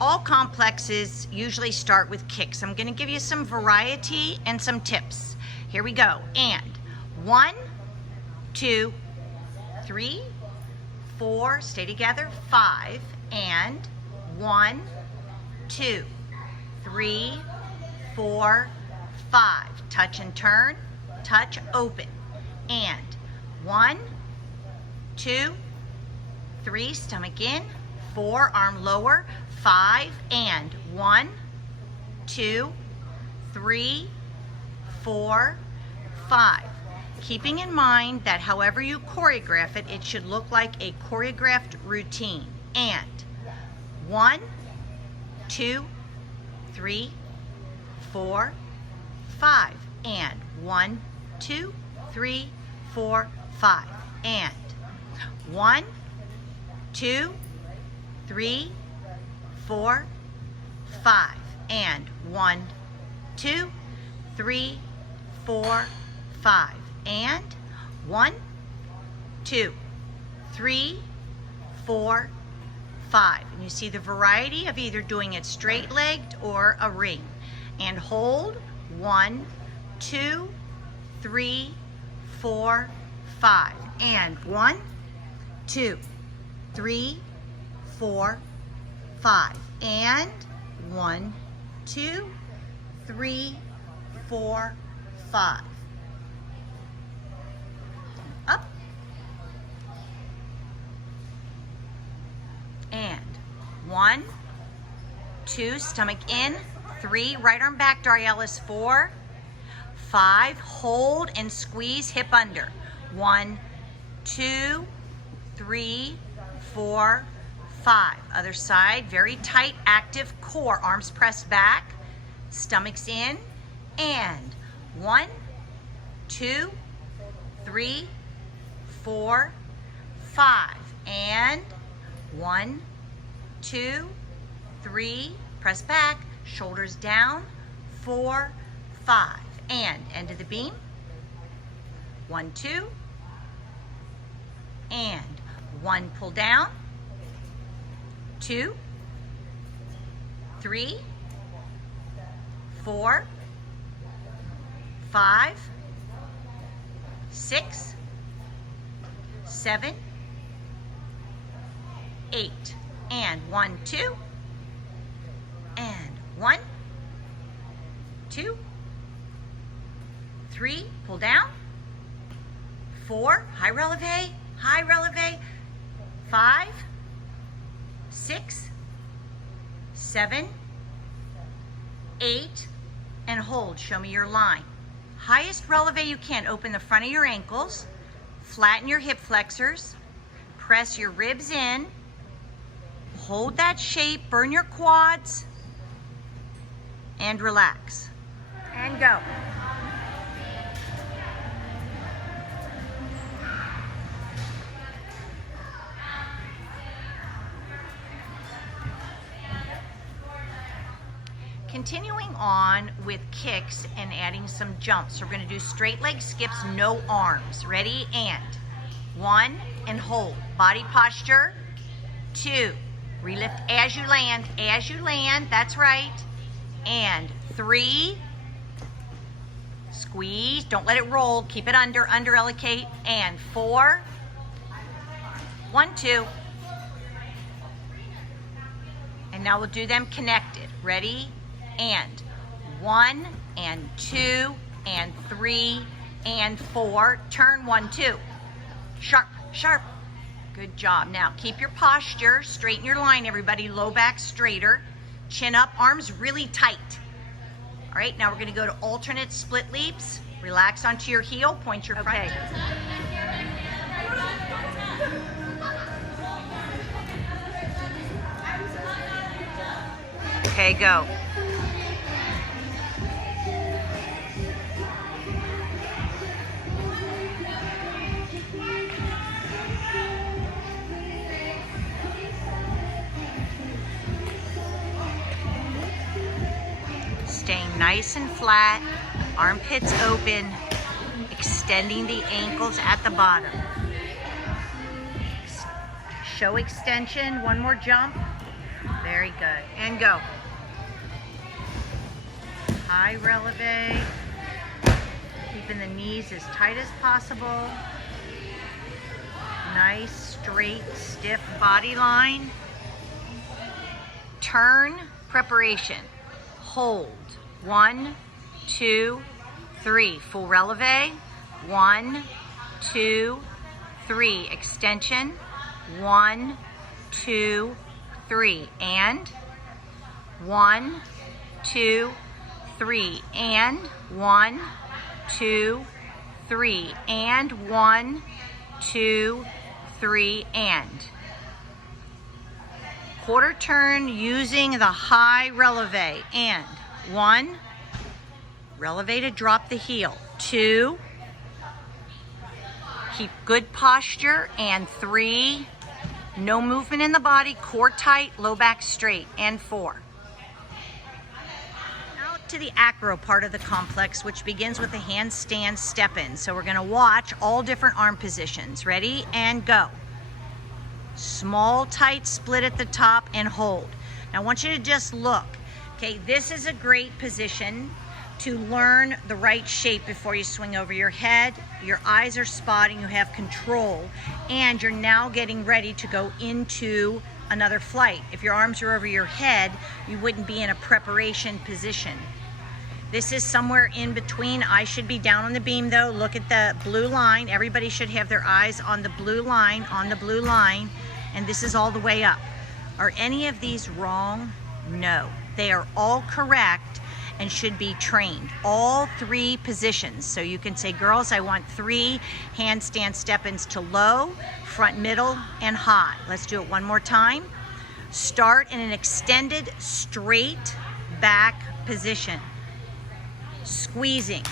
all complexes usually start with kicks. I'm gonna give you some variety and some tips. Here we go. And 1, 2, 3, 4, stay together, 5, and 1, 2, 3, 4, 5. Touch and turn, touch, open. And 1, 2, 3, stomach in, 4, arm lower, 5, and 1, 2, 3, 4, 5. Keeping in mind that however you choreograph it, it should look like a choreographed routine. And 1, 2, 3, 4, 5. And 1, 2, 3, 4, 5. And 1, 2, 3, 4, 5. And 1, 2, 3, 4, 5. And 1, 2, 3, 4, 5. And you see the variety of either doing it straight legged or a ring. And hold 1, 2, 3, 4, 5. And 1, 2, 3, 4, 5. And 1, 2, 3, 4, 5. Up. And 1, 2, stomach in, 3, right arm back, Darielis, 4, 5, hold and squeeze, hip under. 1, 2, 3, 4, 5. Other side, very tight, active core, arms pressed back, stomachs in, and 1, 2, 3, 4, 5. And 1, 2, 3, press back, shoulders down, 4, 5. And end of the beam. 1, 2. And 1, pull down. 2, 3, 4, 5, 6, 7, 8. And 1, 2. And 1, 2, 3, pull down. 4, high releve, 5, 6, 7, 8, and hold. Show me your line. Highest releve you can. Open the front of your ankles, flatten your hip flexors, press your ribs in, hold that shape, burn your quads, and relax. And go. Continuing on with kicks and adding some jumps. We're going to do straight leg skips, no arms. Ready? And 1, and hold. Body posture. 2, relift as you land, that's right. And 3, squeeze, don't let it roll, keep it under elevate. And 4, 1, 2. And now we'll do them connected. Ready? And 1, and 2, and 3, and 4. Turn 1, 2. Sharp, sharp. Good job. Now keep your posture, straighten your line, everybody. Low back straighter, chin up, arms really tight. All right, now we're going to go to alternate split leaps. Relax onto your heel, point your front. Okay, go. Staying nice and flat, armpits open, extending the ankles at the bottom. Show extension, one more jump. Very good. And go. High releve. Keeping the knees as tight as possible. Nice, straight, stiff body line. Turn, preparation. Hold. 1, 2, 3. Full releve. 1, 2, 3. Extension. 1, 2, 3. And 1, 2, 3. And 1, 2, 3. And 1, 2, 3. And quarter turn using the high releve. And 1, releve to drop the heel. 2, keep good posture. And 3, no movement in the body, core tight, low back straight. And 4. Now to the acro part of the complex, which begins with a handstand step-in. So we're gonna watch all different arm positions. Ready? And go. Small, tight split at the top and hold. Now I want you to just look. Okay, this is a great position to learn the right shape before you swing over your head. Your eyes are spotting, you have control, and you're now getting ready to go into another flight. If your arms are over your head, you wouldn't be in a preparation position. This is somewhere in between. I should be down on the beam though. Look at the blue line. Everybody should have their eyes on the blue line, and this is all the way up. Are any of these wrong? No. They are all correct and should be trained. All 3 positions. So you can say, girls, I want 3 handstand step-ins to low, front, middle, and high. Let's do it one more time. Start in an extended, straight back position. Squeezing.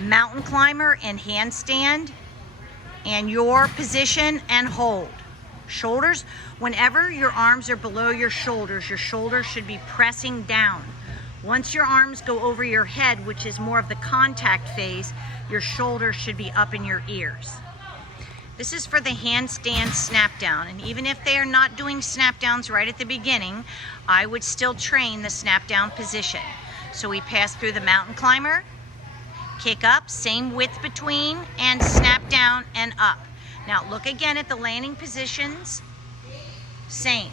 Mountain climber and handstand. And your position and hold. Shoulders, whenever your arms are below your shoulders should be pressing down. Once your arms go over your head, which is more of the contact phase, your shoulders should be up in your ears. This is for the handstand snap down, and even if they are not doing snap downs right at the beginning, I would still train the snap down position. So we pass through the mountain climber, kick up, same width between, and snap down and up. Now look again at the landing positions. Same.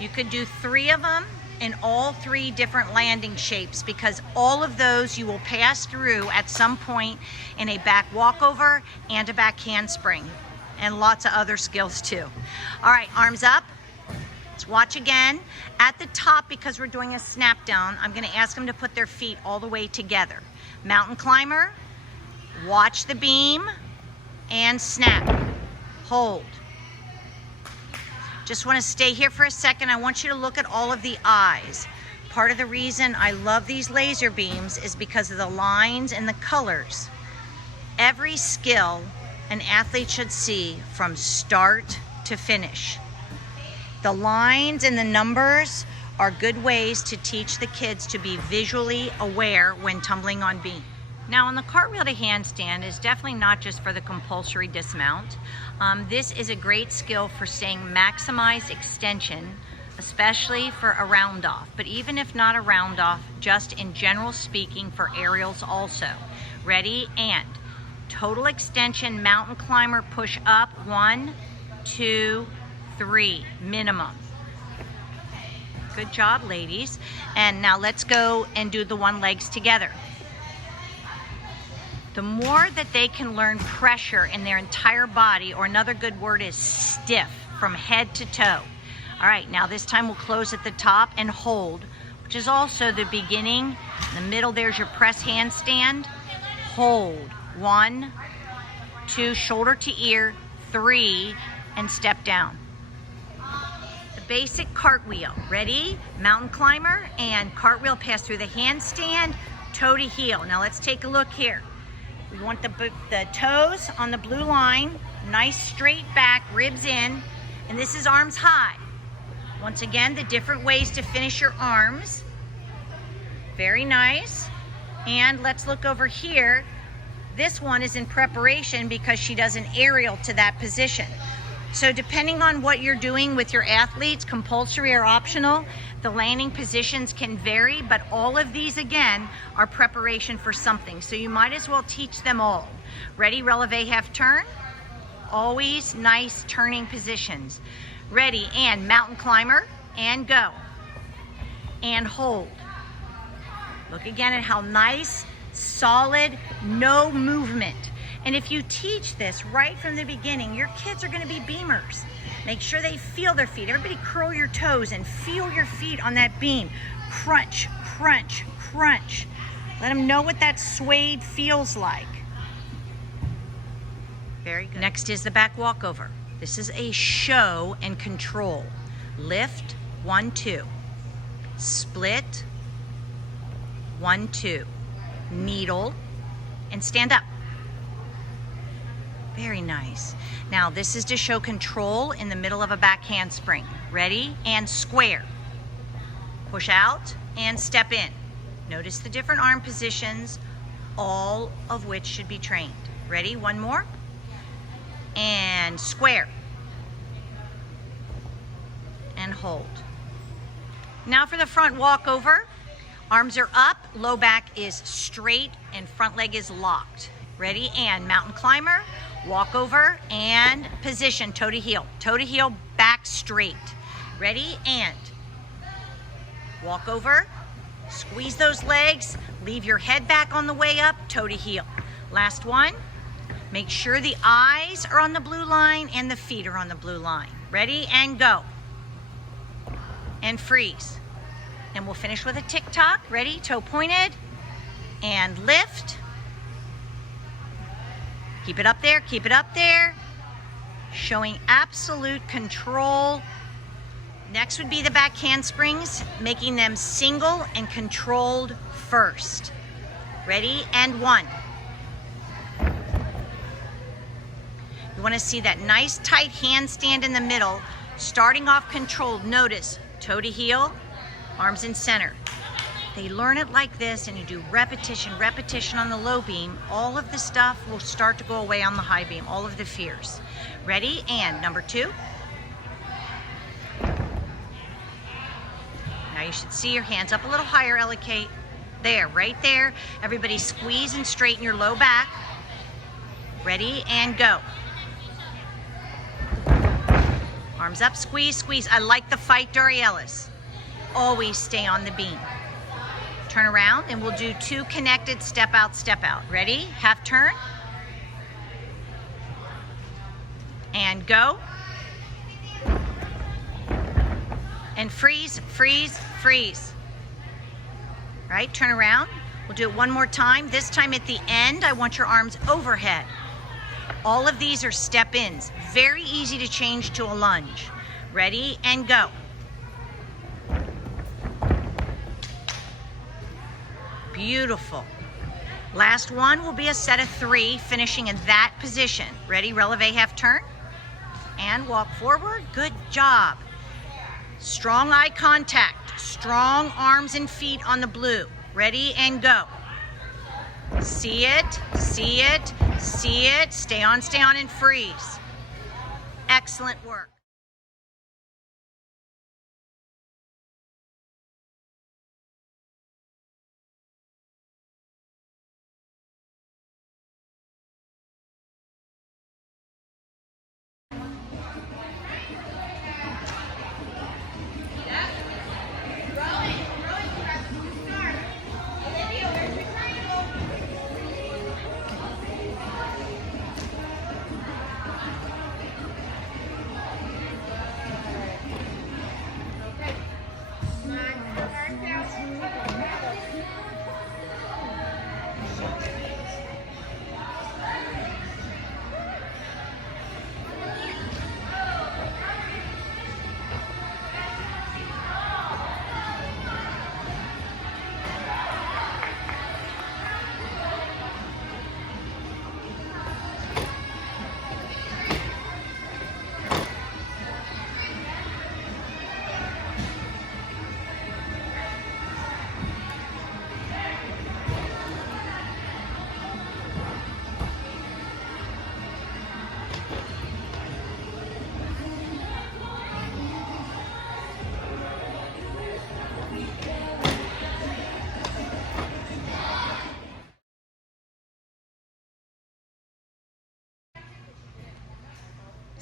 You could do 3 of them in all 3 different landing shapes, because all of those you will pass through at some point in a back walkover and a back handspring, and lots of other skills too. All right, arms up. Let's watch again. At the top, because we're doing a snap down, I'm going to ask them to put their feet all the way together. Mountain climber, watch the beam, and snap. Hold. Just want to stay here for a second. I want you to look at all of the eyes. Part of the reason I love these laser beams is because of the lines and the colors. Every skill an athlete should see from start to finish. The lines and the numbers are good ways to teach the kids to be visually aware when tumbling on beam. Now on the cartwheel to handstand is definitely not just for the compulsory dismount. This is a great skill for saying maximize extension, especially for a round off. But even if not a round off, just in general speaking for aerials also. Ready? And total extension, mountain climber, push up, 1, 2, 3, minimum. Good job, ladies. And now let's go and do the one legs together. The more that they can learn pressure in their entire body, or another good word is stiff, from head to toe. All right, now this time we'll close at the top and hold, which is also the beginning. In the middle, there's your press handstand. Hold, 1, 2, shoulder to ear, 3, and step down. The basic cartwheel. Ready? Mountain climber and cartwheel, pass through the handstand, toe to heel. Now let's take a look here. We want the toes on the blue line, nice straight back, ribs in, and this is arms high. Once again, the different ways to finish your arms. Very nice. And let's look over here. This one is in preparation because she does an aerial to that position. So depending on what you're doing with your athletes, compulsory or optional, the landing positions can vary, but all of these, again, are preparation for something. So you might as well teach them all. Ready, releve, half turn. Always nice turning positions. Ready, and mountain climber, and go. And hold. Look again at how nice, solid, no movement. And if you teach this right from the beginning, your kids are going to be beamers. Make sure they feel their feet. Everybody curl your toes and feel your feet on that beam. Crunch, crunch, crunch. Let them know what that suede feels like. Very good. Next is the back walkover. This is a show and control. Lift, 1, 2. Split, 1, 2. Needle, and stand up. Very nice. Now this is to show control in the middle of a back handspring. Ready, and square. Push out and step in. Notice the different arm positions, all of which should be trained. Ready, one more. And square. And hold. Now for the front walkover. Arms are up, low back is straight, and front leg is locked. Ready, and mountain climber, walk over, and position, toe to heel. Toe to heel, back straight. Ready, and walk over, squeeze those legs, leave your head back on the way up, toe to heel. Last one, make sure the eyes are on the blue line and the feet are on the blue line. Ready, and go. And freeze. And we'll finish with a tick-tock. Ready, toe pointed, and lift. Keep it up there, keep it up there. Showing absolute control. Next would be the back handsprings, making them single and controlled first. Ready, and 1. You want to see that nice tight handstand in the middle, starting off controlled. Notice, toe to heel, arms in center. They learn it like this, and you do repetition, repetition on the low beam. All of the stuff will start to go away on the high beam, all of the fears. Ready, and number 2. Now you should see your hands up a little higher, Ella Kate. There, right there. Everybody squeeze and straighten your low back. Ready, and go. Arms up, squeeze, squeeze. I like the fight, Dory Ellis. Always stay on the beam. Turn around, and we'll do 2 connected step out, step out. Ready? Half turn. And go. And freeze, freeze, freeze. Right, turn around. We'll do it one more time. This time at the end, I want your arms overhead. All of these are step-ins. Very easy to change to a lunge. Ready, and go. Beautiful. Last one will be a set of 3, finishing in that position. Ready, releve, half turn, and walk forward. Good job. Strong eye contact, strong arms and feet on the blue. Ready, and go. See it, see it, see it. Stay on, and freeze. Excellent work.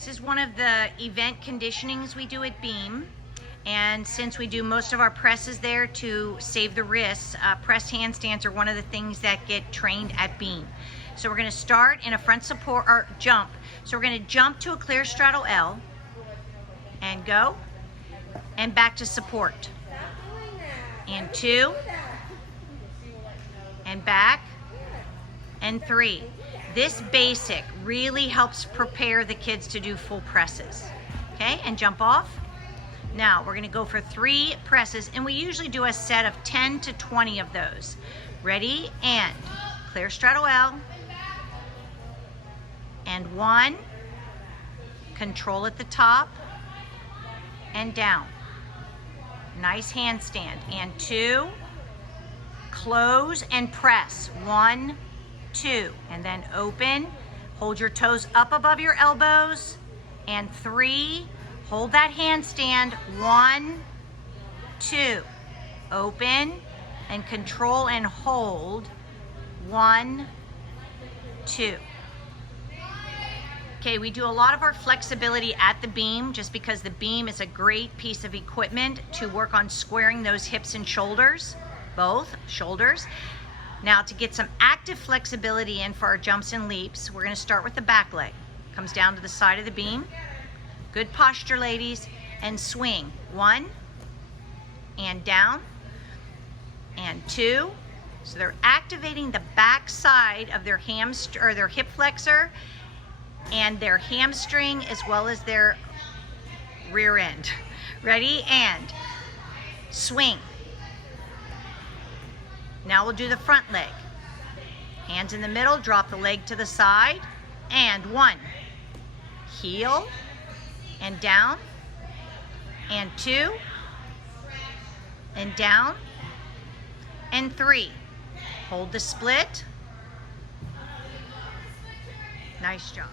This is one of the event conditionings we do at Beam. And since we do most of our presses there to save the wrists, press handstands are one of the things that get trained at Beam. So we're gonna start in a front support, or jump. So we're gonna jump to a clear straddle L, and go, and back to support. And 2, and back, and 3. This basic really helps prepare the kids to do full presses. Okay, and jump off. Now we're gonna go for 3 presses, and we usually do a set of 10 to 20 of those. Ready, and clear straddle L, and 1, control at the top, and down. Nice handstand, and 2, close and press, 1, 2, and then open, hold your toes up above your elbows, and 3, hold that handstand, 1, 2, open, and control and hold, 1, 2. Okay, we do a lot of our flexibility at the Beam just because the Beam is a great piece of equipment to work on squaring those hips and shoulders, both shoulders. Now to get some active flexibility in for our jumps and leaps, we're gonna start with the back leg. Comes down to the side of the Beam. Good posture, ladies, and swing. 1, and down, and 2. So they're activating the back side of their their hip flexor and their hamstring as well as their rear end. Ready, and swing. Now we'll do the front leg. Hands in the middle, drop the leg to the side, and 1, heel, and down, and 2, and down, and 3. Hold the split. Nice job.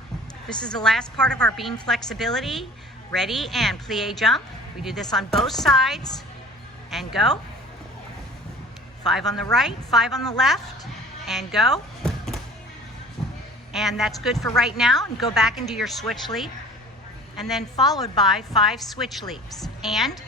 This is the last part of our Beam flexibility. Ready, and plie jump. We do this on both sides, and go. 5 on the right, 5 on the left, and go. And that's good for right now, and go back and do your switch leap. And then followed by 5 switch leaps. And